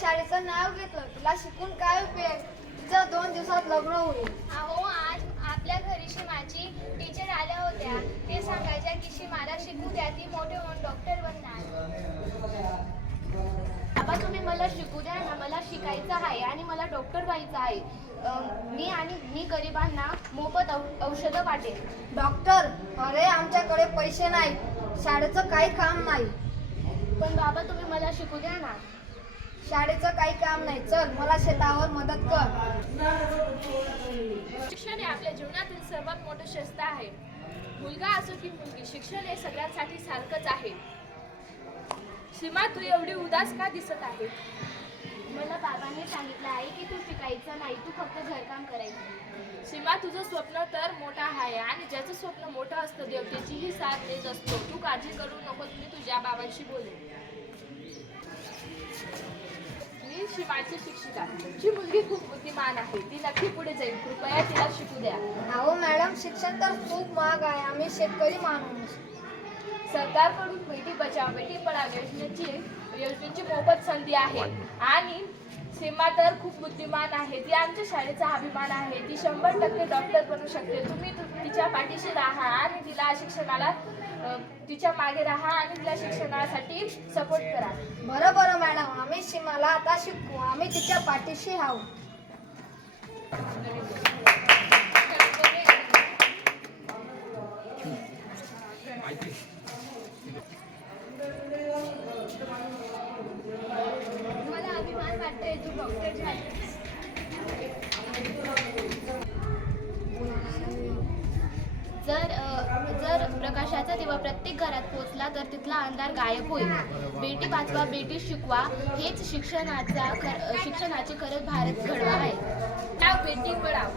शाळेचं नाव घेतलं, तिला शिकून काय उपयोग? तिचं 2 दिवसात लग्न होईल. अहो, आज आपल्या घरी शिमाची टीचर आल्या होत्या. ते सांगायच्या की शिमाला शिकू द्या, ती मोठे होऊन डॉक्टर बनणार. बाबा, तुम्ही मला शिकू द्या ना. मला शिकायचं आहे आणि मला डॉक्टर व्हायचं आहे. मी गरिबांना मोफत औषधं वाटेन. डॉक्टर? अरे आमच्याकडे पैसे नाही, शाळेचं काही काम नाही. पण बाबा, तुम्ही मला शिकू द्या ना. शाळेचं काही काम नाही, चल मला शेतावर मदत कर. शिक्षण हे आपल्या जीवनातील सर्वात मोठं शस्त्र आहे. मुलगा असो की मुलगी, शिक्षण हे सगळ्यांसाठी सारखंच आहे. सीमा, तू एवढी उदास का दिसत आहे? मला बाबांनी सांगितलं आहे की तू शिकायचं नाही, तू फक्त घरकाम करायचं. सीमा, तुझं स्वप्न तर मोठं आहे आणि ज्याचं स्वप्न मोठं असतं देव त्याचीही साथ देत असतो. तू काळजी करू नकोस, मी तुझ्या बाबांशी बोलेन. मी शिमाची शिक्षिका. तुमची मुलगी खूप बुद्धिमान आहे, ती नक्की पुढे जाईल. कृपया तिला शिकू द्या. अहो मॅडम, शिक्षण तर खूप महाग आहे. आम्ही शेतकरी माणूस. सरकारकडून बेटी बचाव बेटी पढाव योजनेची मोफत संधी आहे आणि सीमा तर खूप बुद्धिमान आहे. ती आमच्या शाळेचा अभिमान आहे. ती 100% डॉक्टर बनू शकते. तुम्ही तिच्या पाठीशी राहा आणि तिला शिक्षणाला तिच्या मागे राहा आणि तिला शिक्षणासाठी सपोर्ट करा. बरं मॅडम, आम्ही सीमाला आता शिकू. आम्ही तिच्या पाठीशी आहोत. मला अभिमान वाटतोय तू डॉक्टर झालीस. जर प्रकाशाचा दिवा प्रत्येक घरात पोहोचला तर तिथला अंधार गायब होईल. बेटी वाचवा, बेटी शिकवा, हेच शिक्षणाचे खरंच भारत घडवा आहे. बेटी पढाव.